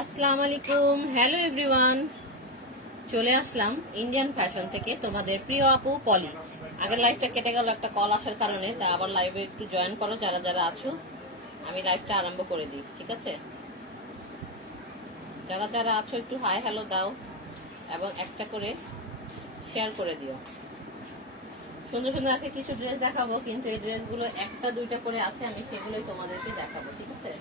আসসালামু আলাইকুম, hello everyone. চলে আসলাম ইন্ডিয়ান ফ্যাশন থেকে তোমাদের প্রিয় আপু পলি। আগের লাইভটা কেটে গেল একটা কল আসার কারণে, তা আবার লাইভে একটু জয়েন করো যারা যারা আছো। আমি লাইভটা আরম্ভ করে দিই, ঠিক আছে? যারা যারা আছো একটু হাই হ্যালো দাও এবং একটা করে শেয়ার করে দিও। সুন্দর সুন্দর আজকে কিছু ড্রেস দেখাবো, কিন্তু এই ড্রেসগুলো একটা দুইটা করে আছে, আমি সেগুলোই তোমাদেরকে দেখাবো, ঠিক আছে?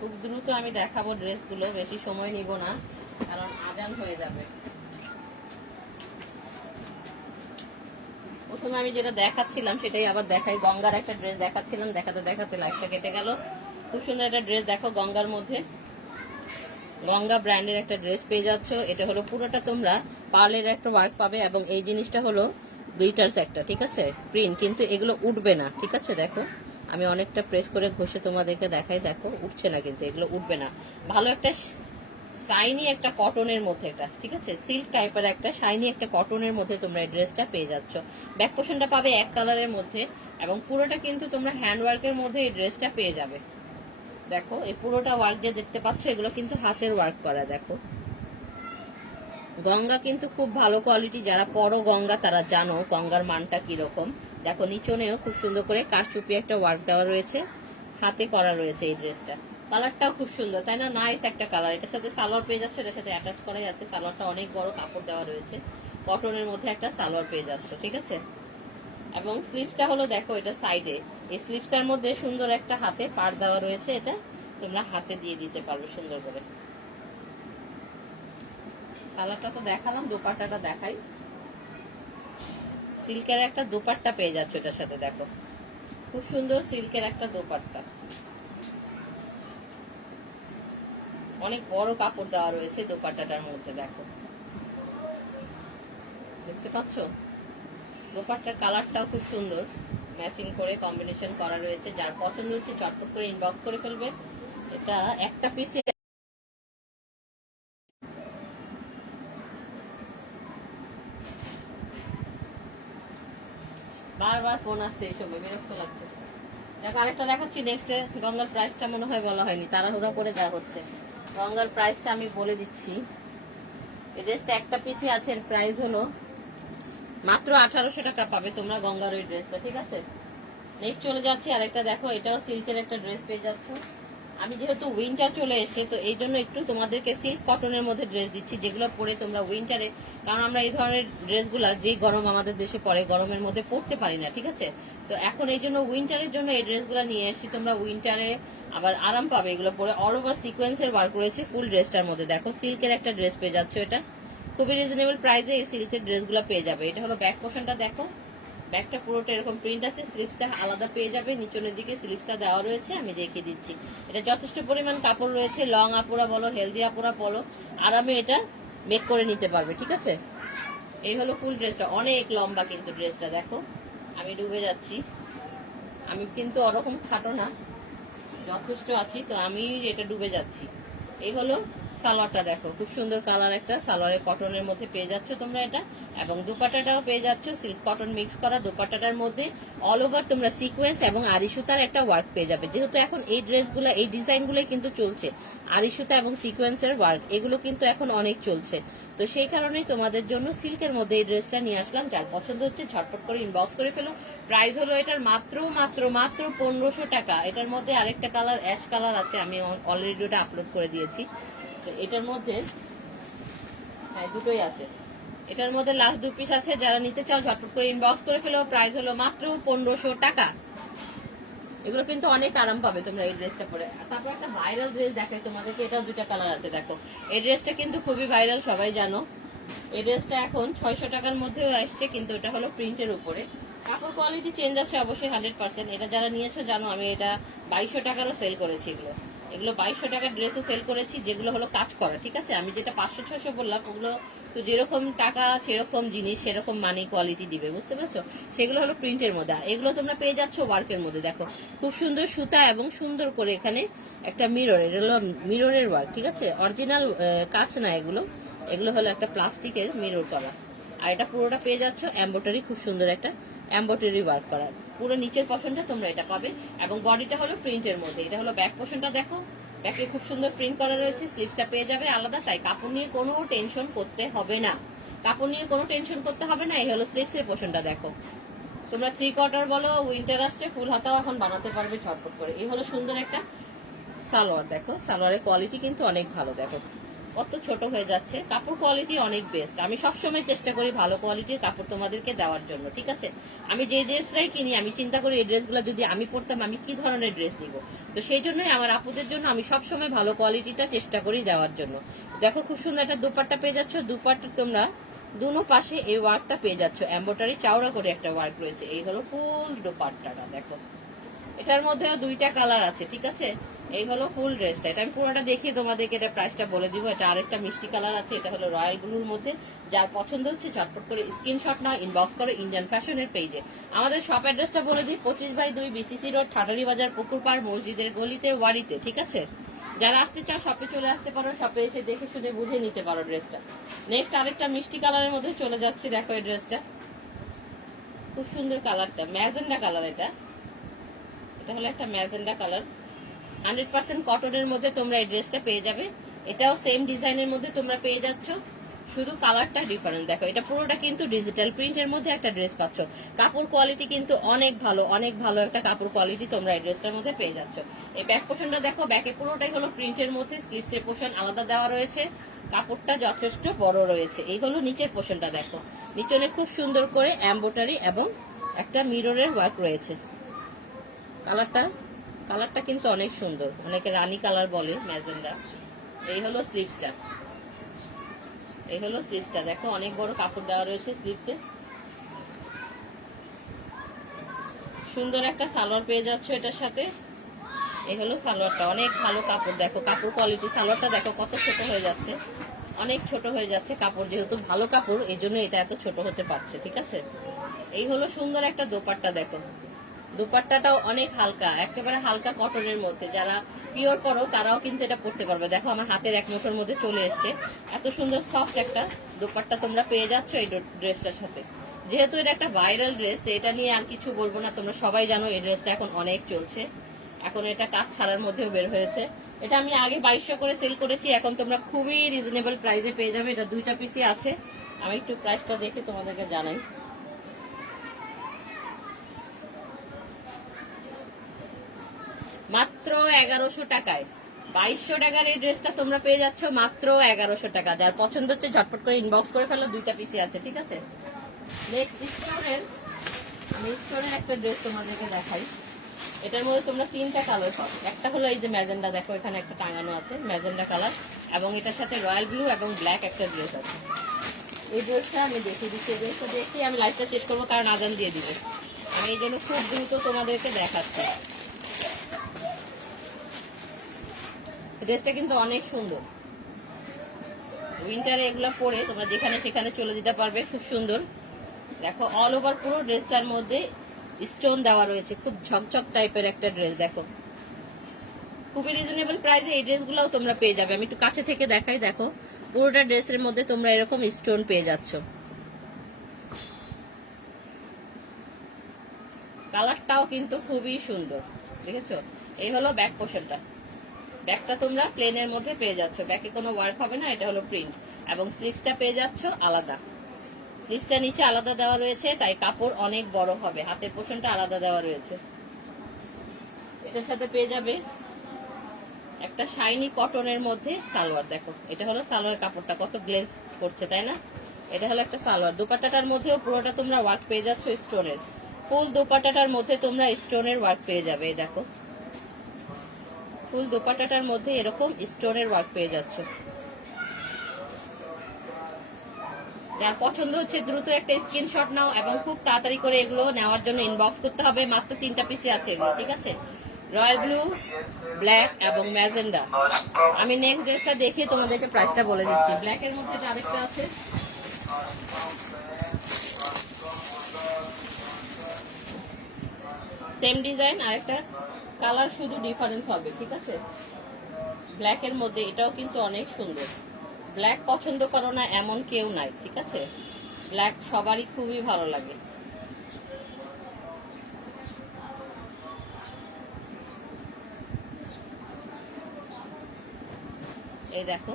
খুব দ্রুত আমি দেখাবো ড্রেসগুলো, বেশি সময় নিব না কারণ আজান হয়ে যাবে। প্রথমে আমি যেটা দেখাচ্ছিলাম সেটাই আবার দেখাই। গঙ্গার একটা ড্রেস দেখাচ্ছিলাম, দেখাতে দেখাতে লাইফটা কেটে গেল। খুব সুন্দর একটা ড্রেস দেখো, গঙ্গার মধ্যে গঙ্গা ব্র্যান্ডের একটা ড্রেস পেয়ে যাচ্ছ। এটা হলো পুরোটা তোমরা পার্লের একটা ওয়ার্ক পাবে এবং এই জিনিসটা হলো গ্লিটার্স একটা, ঠিক আছে? প্রিন্ট, কিন্তু এগুলো উঠবে না, ঠিক আছে? দেখো আমি অনেকটা প্রেস করে ঘষে তোমাদেরকে দেখাই, দেখো উঠছে না, কিন্তু এগুলো উঠবে না। ভালো একটা শাইনি একটা কটনের মধ্যে একটা, ঠিক আছে, সিল্ক টাইপের একটা শাইনি একটা কটনের মধ্যে তোমরা এই ড্রেসটা পেয়ে যাচ্ছ। ব্যাক পোর্শনটা পাবে এক কালারের মধ্যে এবং পুরোটা কিন্তু তোমরা হ্যান্ড ওয়ার্কের মধ্যে এই ড্রেসটা পেয়ে যাবে। দেখো এই পুরোটা ওয়ার্ক যে দেখতে পাচ্ছ এগুলো কিন্তু হাতের ওয়ার্ক করা। দেখো গঙ্গা কিন্তু খুব ভালো কোয়ালিটি, যারা পরো গঙ্গা তারা জানো গঙ্গার মানটা কিরকম। দেখো নিচনেও খুব সুন্দর করে কারচুপি একটা ওয়ার্ক দেওয়া রয়েছে, হাতে করা রয়েছে এই ড্রেসটা। কালারটাও খুব সুন্দর, তাই না? নাইস একটা কালার। এটার সাথে সালোয়ার পেয়ে যাচ্ছে, এটার সাথে অ্যাটাচ করা যাচ্ছে। সালোয়ারটা অনেক বড় কাপড় দেওয়া রয়েছে, কটনের মধ্যে একটা সালোয়ার পেয়ে যাচ্ছে, ঠিক আছে? এবং স্লিভসটা হলো দেখো এটা সাইডে, এই স্লিভসটার মধ্যে সুন্দর একটা হাতে পাড় দেওয়া রয়েছে, এটা তোমরা হাতে দিয়ে দিতে পারবে সুন্দর করে। সালোয়ারটা তো দেখালাম, দোপাট্টাটা দেখাই। সিল্কের একটা দোপাট্টা পেয়ে যাচ্ছে এটার সাথে, দেখো খুব সুন্দর সিল্কের একটা দোপাট্টা, অনেক বড় কাপড় দেওয়া রয়েছে দোপাট্টাটার মধ্যে। দেখো দেখতে পাচ্ছ দোপাট্টার কালারটাও খুব সুন্দর, ম্যাচিং করে কম্বিনেশন করা রয়েছে। যার পছন্দ হচ্ছে চটপট করে ইনবক্স করে ফেলবে। এটা একটা পিসে বারবার ফোন আসছে, এই সময় বিরক্ত লাগছে। দেখো আরেকটা দেখাচ্ছি নেক্সট। গঙ্গার প্রাইসটা মনে হয় বলা হয়নি, তাড়াহুড়া করে যা হচ্ছে। গঙ্গার প্রাইসটা আমি বলে দিচ্ছি। এই ড্রেসটা একটা পিসি আছে, এর প্রাইস হলো মাত্র 1800 টাকা পাবে তোমরা গঙ্গার ওই ড্রেসটা, ঠিক আছে? নেক্সট চলে যাচ্ছি আরেকটা, দেখো এটাও সিল্কের একটা ড্রেস পেয়ে যাচ্ছ। আমি যেহেতু উইন্টার চলে এসে, তো এই জন্য একটু তোমাদেরকে সিল্ক কটনের মধ্যে ড্রেস দিচ্ছি, যেগুলো পরে তোমরা উইন্টারে, কারণ আমরা এই ধরনের ড্রেসগুলো যেই গরম আমাদের দেশে পড়ে গরমের মধ্যে পরতে পারি না, ঠিক আছে? তো এখন এই জন্য উইন্টারের জন্য এই ড্রেসগুলো নিয়ে এসেছি। তোমরা উইন্টারে আবার আরাম পাবে এগুলো পরে। অল ওভার সিকোয়েন্সের ওয়ার্ক রয়েছে ফুল ড্রেসটার মধ্যে। দেখো সিল্কের একটা ড্রেস পেয়ে যাচ্ছ, এটা খুবই রিজনেবল প্রাইসে এই সিল্কের ড্রেসগুলো পেয়ে যাবে। এটা হলো ব্যাক পোর্শনটা, দেখো ব্যাকটা পুরোটা এরকম প্রিন্ট আছে, স্লিভসটা আলাদা পেয়ে যাবে, নিচনের দিকে স্লিভসটা দেওয়া রয়েছে, আমি দেখিয়ে দিচ্ছি। এটা যথেষ্ট পরিমাণ কাপড় রয়েছে, লং আপুরা বলো হেলদি আপুরা বলো আরামে এটা মেক করে নিতে পারবে, ঠিক আছে? এই হলো ফুল ড্রেসটা, অনেক লম্বা কিন্তু ড্রেসটা। দেখো আমি ডুবে যাচ্ছি, আমি কিন্তু ওরকম খাটো না, যথেষ্ট আছি, তো আমি এটা ডুবে যাচ্ছি। এই হলো সালোয়ারটা, দেখো খুব সুন্দর কালার একটা সালোয়ারের কটনের মধ্যে পেয়ে যাচ্ছ তোমরা এটা। এবং দুপাট্টাটাও পেয়ে যাচ্ছ সিল্ক কটন মিক্স করা দুপাট্টাটার মধ্যে। অল ওভার তোমরা সিকোয়েন্স এবং আরি সুতার একটা ওয়ার্ক পেয়ে যাবে, যেহেতু এখন এই ড্রেসগুলো এই ডিজাইনগুলোই কিন্তু চলছে। আরি সুতা এবং সিকোয়েন্সের ওয়ার্ক এগুলো কিন্তু এখন অনেক চলছে, তো সেই কারণেই তোমাদের জন্য সিল্কের মধ্যে এই ড্রেসটা নিয়ে আসলাম। যার পছন্দ হচ্ছে ঝটপট করে ইনবক্স করে ফেলো। প্রাইস হলো এটার মাত্র মাত্র মাত্র 1500 টাকা। এটার মধ্যে আরেকটা কালার অ্যাশ কালার আছে, আমি অলরেডি ওটা আপলোড করে দিয়েছি। তো এটার মধ্যে হ্যাঁ দুটোই আছে, এটার মধ্যে লাস্ট 2 পিস আছে। যারা নিতে চাও ঝটপট করে ইনবক্স করে ফেলো। প্রাইস হলো মাত্র 1500 টাকা। এগুলো কিন্তু অনেক আরাম পাবে তোমরা এই ড্রেসটা পরে। তারপর একটা ভাইরাল ড্রেস দেখাই তোমাদেরকে, এটাও 2টা কালার আছে। দেখো এই ড্রেসটা কিন্তু খুবই ভাইরাল, সবাই জানো। এই ড্রেসটা এখন 600 টাকার মধ্যেও আসছে, কিন্তু এটা হলো প্রিন্টের উপরে। কাপড় কোয়ালিটি চেঞ্জ আছে অবশ্যই 100%। এটা যারা নিয়েছো জানো, আমি এটা 2200 টাকারও সেল করেছি। এগুলো এগুলো 2200 টাকার ড্রেসও সেল করেছি, যেগুলো হলো কাজ করা, ঠিক আছে? আমি যেটা 500-600 বললাম ওগুলো তো যেরকম টাকা সেরকম জিনিস সেরকম মানি কোয়ালিটি দিবে, বুঝতে পারছো? সেগুলো হলো প্রিন্টের মধ্যে। এগুলো তোমরা পেয়ে যাচ্ছ ওয়ার্কের মধ্যে। দেখো খুব সুন্দর সুতা এবং সুন্দর করে এখানে একটা মিরর, এটা হলো মিররের ওয়ার্ক, ঠিক আছে? অরিজিনাল কাজ না এগুলো, এগুলো হলো একটা প্লাস্টিকের মিরর করা। আর এটা পুরোটা পেয়ে যাচ্ছ এমব্রয়ডারি, খুব সুন্দর একটা এমব্রয়ডারি ওয়ার্ক করা। পুরো নিচের পোর্শনটা তোমরা এটা পাবে, এবং বডিটা হলো প্রিন্টের মধ্যে। এটা হলো ব্যাক পোর্শনটা, দেখো ব্যাকে খুব সুন্দর প্রিন্ট করা রয়েছে, স্লিভসটা পেয়ে যাবে আলাদা। তাই কাপড় নিয়ে কোনো টেনশন করতে হবে না, কাপড় নিয়ে কোনো টেনশন করতে হবে না। এই হলো স্লিভসের পোর্শনটা, দেখো তোমরা 3/4 বলো, উইন্টার আসছে, ফুল হাতাও এখন বানাতে পারবে ঝটপট করে। এই হলো সুন্দর একটা সালোয়ার, দেখো সালোয়ারের কোয়ালিটি কিন্তু অনেক ভালো, দেখো কত ছোট হয়ে যাচ্ছে, কাপড় কোয়ালিটি অনেক বেস্ট। আমি সবসময় চেষ্টা করি ভালো কোয়ালিটির কাপড় তোমাদেরকে দেওয়ার জন্য, ঠিক আছে। আমি যে ড্রেসটাই কিনি আমি চিন্তা করি এই ড্রেসগুলো যদি আমি পরতাম আমি কি ধরনের ড্রেস নিব, তো সেই জন্যই আমার আপুদের জন্য আমি সবসময় ভালো কোয়ালিটিটা চেষ্টা করি দেওয়ার জন্য। দেখো খুব সুন্দর একটা দুপাট্টা পেয়ে যাচ্ছ, দুপাট্টা তোমরা দুনো পাশে এই ওয়ার্কটা পেয়ে যাচ্ছ, এমব্রয়ডারি চাওড়া করে একটা ওয়ার্ক রয়েছে। এই হলো ফুল দুপাট্টাটা, দেখো এটার মধ্যেও দুইটা কালার আছে, ঠিক আছে। এই হলো ফুল ড্রেসটা, এটা আমি পুরোটা দেখিয়ে তোমাদেরকে এটা প্রাইসটা বলে দিব। এটা আরেকটা মিষ্টি কালার আছে, এটা হলো রয়্যাল ব্লুর মধ্যে। যার পছন্দ হচ্ছে ঝটপট করে স্ক্রিনশট নাও, ইনবক্স করো ইন্ডিয়ান ফ্যাশনের পেজে। আমাদের শপ অ্যাড্রেসটা বলে দিই, 25/2 বিসিসি রোড, ঠাটারি বাজার, পুকুর পাড়, মসজিদের গলিতে, ওয়ারিতে, ঠিক আছে। যারা আসতে চাও শপে চলে আসতে পারো, শপে এসে দেখে শুনে বুঝে নিতে পারো ড্রেসটা। নেক্সট আরেকটা মিষ্টি কালারের মধ্যে চলে যাচ্ছি, দেখো এই ড্রেসটা খুব সুন্দর কালারটা, ম্যাজেন্ডা কালার। এটা হলো একটা ম্যাজেন্ডা কালার, 100% কটনের মধ্যে তোমরা এই ড্রেসটা পেয়ে যাবে। এটাও সেম ডিজাইনের মধ্যে তোমরা পেয়ে যাচ্ছ, শুধু কালারটা ডিফারেন্ট। দেখো এটা পুরোটা কিন্তু ডিজিটাল প্রিন্টের মধ্যে একটা ড্রেস পাচ্ছ, কাপড় কোয়ালিটি কিন্তু অনেক ভালো, অনেক ভালো একটা কাপড় কোয়ালিটি তোমরা এই ড্রেসটার মধ্যে পেয়ে যাচ্ছ। এই ব্যাক পোর্শনটা দেখো, ব্যাকে পুরোটাই হলো প্রিন্টের মধ্যে, স্লিভসের পোর্শন আলাদা দেওয়া রয়েছে, কাপড়টা যথেষ্ট বড় রয়েছে। এই হলো নিচের পোর্শনটা, দেখো নিচনে খুব সুন্দর করে এমব্রয়ডারি এবং একটা মিররের ওয়ার্ক রয়েছে। কালারটা কিন্তু অনেক সুন্দর, অনেকে রানী কালার বলে, ম্যাজেন্ডা। এই হলো স্লিভসটা, দেখো অনেক বড় কাপড় দেওয়া রয়েছে স্লিভসে। সুন্দর একটা সালোয়ার পেয়ে যাচ্ছ এটার সাথে। এই হলো সালোয়ারটা, অনেক ভালো কাপড়, দেখো কাপড় কোয়ালিটি। সালোয়ারটা দেখো কত ছোট হয়ে যাচ্ছে, অনেক ছোট হয়ে যাচ্ছে কাপড়, যেহেতু ভালো কাপড় এই জন্য এটা এত ছোট হতে পারছে, ঠিক আছে। এই হলো সুন্দর একটা দোপাট্টা, দেখো দুপাট্টাটাও অনেক হালকা, একেবারে হালকা কটনের মধ্যে। যারা পিওর পরো তারাও কিন্তু এটা পরতে পারবে। দেখো আমার হাতের এক মুঠোর মধ্যে চলে এসছে, এত সুন্দর সফট একটা দুপাট্টা তোমরা পেয়ে যাচ্ছ এই ড্রেসটার সাথে। যেহেতু এটা একটা ভাইরাল ড্রেস, এটা নিয়ে আর কিছু বলবো না, তোমরা সবাই জানো এই ড্রেসটা এখন অনেক চলছে, এখন এটা কাজ ছাড়ার মধ্যেও বের হয়েছে। এটা আমি আগে 2200 করে সেল করেছি, এখন তোমরা খুবই রিজনেবল প্রাইসে পেয়ে যাবে। এটা দুইটা পিসই আছে, আমি একটু প্রাইসটা দেখে তোমাদেরকে জানাই। মাত্র 1100 টাকায় 2200 টাকার এই ড্রেসটা তোমরা পেয়ে যাচ্ছ মাত্র 1100 টাকা। যার পছন্দ হচ্ছে ঝটপট করে ইনবক্স করে ফেলো, দুইটা পিসি আছে, ঠিক আছে। নেক্সট স্টোরের একটা ড্রেস তোমাদেরকে দেখাই। এটার মধ্যে তোমরা তিনটা কালার পাবে। একটা হলো এই যে ম্যাজেন্ডা, দেখো এখানে একটা টাঙানো আছে ম্যাজেন্ডা কালার, এবং এটার সাথে রয়্যাল ব্লু এবং ব্ল্যাক একটা ড্রেস আছে। এই ড্রেসটা আমি দেখিয়ে দিচ্ছি, এই ড্রেসটা দেখি আমি লাইভটা শেষ করবো, কারণ আজান দিয়ে দিবে। আমি এই জন্য খুব দ্রুত তোমাদেরকে দেখাচ্ছি। ড্রেসটা কিন্তু অনেক সুন্দর, উইন্টারে এগুলো পরে তোমরা যেখানে সেখানে চলে যেতে পারবে, খুব সুন্দর। দেখো অল ওভার পুরো ড্রেসটার মধ্যে স্টোন দেওয়া রয়েছে, খুব ঝকঝক টাইপের একটা ড্রেস। দেখো খুবই রিজনেবল প্রাইসে এই ড্রেসগুলোও তোমরা পেয়ে যাবে। আমি একটু কাছে থেকে দেখাই, দেখো পুরোটা ড্রেসের মধ্যে তোমরা এরকম স্টোন পেয়ে যাচ্ছ। কালারটাও কিন্তু খুবই সুন্দর, দেখেছো। এই হলো ব্যাক পোর্শনটা, ব্যাকটা তোমরা প্লেনের মধ্যে পেয়ে যাচ্ছ, ব্যাকে কোনো ওয়ার্ক হবে না, এটা হলো প্রিন্ট। এবং স্লিভসটা পেয়ে যাচ্ছ আলাদা, স্লিভসটা নিচে আলাদা দেওয়া রয়েছে, তাই কাপড় অনেক বড় হবে। হাতের পোর্শনটা আলাদা দেওয়া রয়েছে। এটার সাথে পেয়ে যাবে একটা শাইনি কটনের মধ্যে সালোয়ার। দেখো এটা হলো সালোয়ার, কাপড়টা কত গ্লেজ করছে, তাই না। এটা হলো একটা সালোয়ার। দোপাট্টাটার মধ্যেও পুরোটা তোমরা ওয়ার্ক পেয়ে যাচ্ছ স্টোনের, ফুল দোপাট্টাটার মধ্যে তোমরা স্টোনের ওয়ার্ক পেয়ে যাবে। দেখো ফুল দোপাট্টাটার মধ্যে এরকম স্টোনের ওয়ার্ক পেয়ে যাচ্ছ। যার পছন্দ হচ্ছে দ্রুত একটা স্ক্রিনশট নাও, এবং খুব তাড়াতাড়ি করে এগুলো নেওয়ার জন্য ইনবক্স করতে হবে। মাত্র তিনটা পিসি আছে এগুলো, ঠিক আছে। রয়্যাল ব্লু, ব্ল্যাক এবং ম্যাজেন্ডা। আমি নেক্সট ড্রেসটা দেখিয়ে তোমাদেরকে প্রাইসটা বলে দিচ্ছি। ব্ল্যাকের মধ্যে আরেকটা আছে, সেম ডিজাইন, আরেকটা কালার শুধু ডিফারেন্স হবে, ঠিক আছে। ব্ল্যাকের মধ্যে এটাও কিন্তু অনেক সুন্দর। ব্ল্যাক পছন্দ করো না এমন কেউ নাই, ঠিক আছে। ব্ল্যাক সবারই খুবই ভালো লাগে। এই দেখো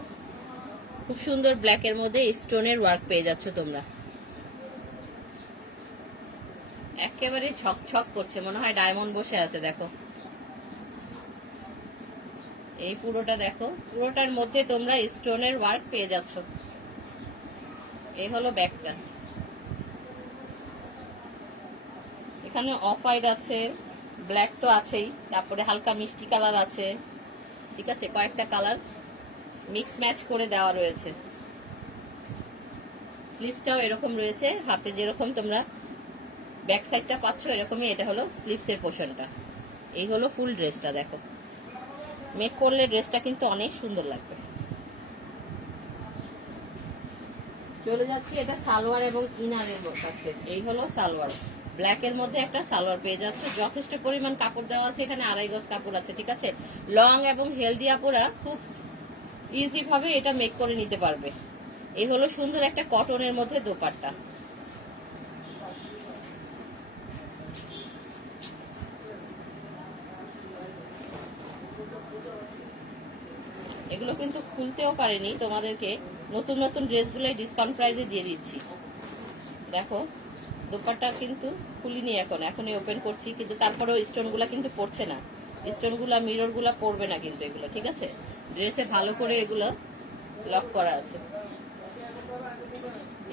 খুব সুন্দর ব্ল্যাকের মধ্যে স্টোনের ওয়ার্ক পেয়ে যাচ্ছ তোমরা, একেবারে ছকছক করছে, মনে হয় ডায়মন্ড বসে আছে। দেখো এই পুরোটা দেখো, পুরোটার মধ্যে তোমরা স্টোনের ওয়ার্ক পেয়ে যাচ্ছ। এই হলো ব্যাগটা। এখানে অফ হোয়াইট আছে, ব্ল্যাক তো আছেই, তারপরে হালকা মিষ্টি কালার আছে, ঠিক আছে, কয়েকটা কালার মিক্স ম্যাচ করে দেওয়া রয়েছে। স্লিভসটাও এরকম রয়েছে, হাতে যেরকম তোমরা ব্যাক সাইডটা পাচ্ছ এরকমই এটা হলো স্লিভসের পোর্শনটা। এই হলো ফুল ড্রেসটা। দেখো মেক করলে ড্রেসটা কিন্তু অনেক সুন্দর লাগবে। চলে যাচ্ছি এটা সালোয়ার এবং ইনারের কাছে। এই হলো সালোয়ার, ব্ল্যাকের মধ্যে একটা সালোয়ার পেয়ে যাচ্ছে, যথেষ্ট পরিমাণ কাপড় দেওয়া আছে, এখানে 2.5 গজ কাপড় আছে, ঠিক আছে। লং এবং হেলদি আপুরা খুব ইজি ভাবে এটা মেক করে নিতে পারবে। এই হলো সুন্দর একটা কটনের মধ্যে দোপাট্টা। এগুলো কিন্তু খুলতেও পারেনি, তোমাদেরকে নতুন নতুন ড্রেসগুলো ডিসকাউন্ট প্রাইসে দিয়ে দিচ্ছি। দেখো দোপাট্টা কিন্তু খুলিনি, এখনই ওপেন করছি, কিন্তু তারপরেও স্টোনগুলা কিন্তু পড়ছে না, স্টোনগুলা মিররগুলা পড়বে না কিন্তু এগুলো, ঠিক আছে। ড্রেসে ভালো করে এগুলো লক করা আছে।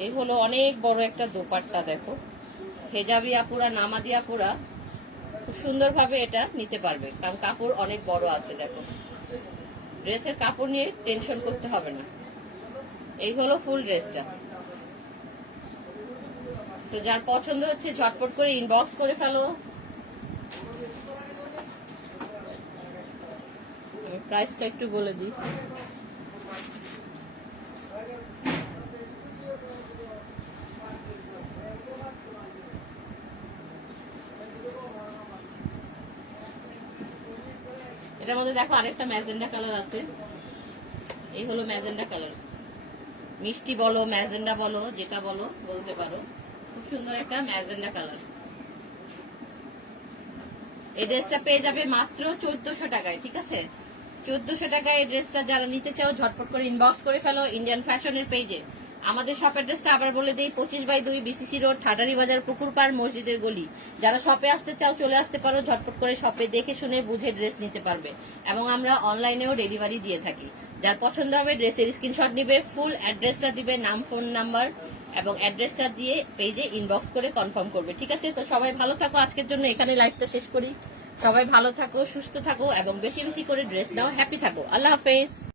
এই হলো অনেক বড় একটা দোপাট্টা। দেখো হেজাবি আপুরা, নামাজি আপুরা খুব সুন্দরভাবে এটা নিতে পারবে, কারণ কাপড় অনেক বড় আছে। দেখো ড্রেসের কাপড় নিয়ে টেনশন করতে হবে না। এই হলো ফুল ড্রেসটা। তো যার পছন্দ হচ্ছে ঝটপট করে ইনবক্স করে ফেলো। আমি প্রাইসটা একটু বলে দিই। এটার মধ্যে দেখো আরেকটা ম্যাজেন্ডা কালার আছে। এই হলো ম্যাজেন্ডা কালার, মিষ্টি বলো ম্যাজেন্ডা বলো যেটা বলো বলতে পারো, খুব সুন্দর একটা ম্যাজেন্ডা কালার। এই ড্রেসটা পেয়ে যাবে মাত্র 1400 টাকায়, ঠিক আছে। 1400 টাকায় এই ড্রেসটা যারা নিতে চাও ঝটপট করে ইনবক্স করে ফেলো ইন্ডিয়ান ফ্যাশনের পেজে। আমাদের শপ অ্যাড্রেসটা আবার বলে দিই, 25/2 বিসিসি রোড, ঠাটারি বাজার, পুকুর পাড়, মসজিদের গলি। যারা শপে আসতে চাও চলে আসতে পারো, ঝটপট করে শপে দেখে শুনে বুঝে ড্রেস নিতে পারবে, এবং আমরা অনলাইনেও ডেলিভারি দিয়ে থাকি। যার পছন্দ হবে ড্রেসের স্ক্রিনশট নিবে, ফুল অ্যাড্রেসটা দিবে, নাম ফোন নাম্বার এবং অ্যাড্রেসটা দিয়ে পেজে ইনবক্স করে কনফার্ম করবে, ঠিক আছে। তো সবাই ভালো থাকো, আজকের জন্য এখানে লাইভটা শেষ করি। সবাই ভালো থাকো, সুস্থ থাকো এবং বেশি বেশি করে ড্রেস নাও, হ্যাপি থাকো। আল্লাহ হাফেজ।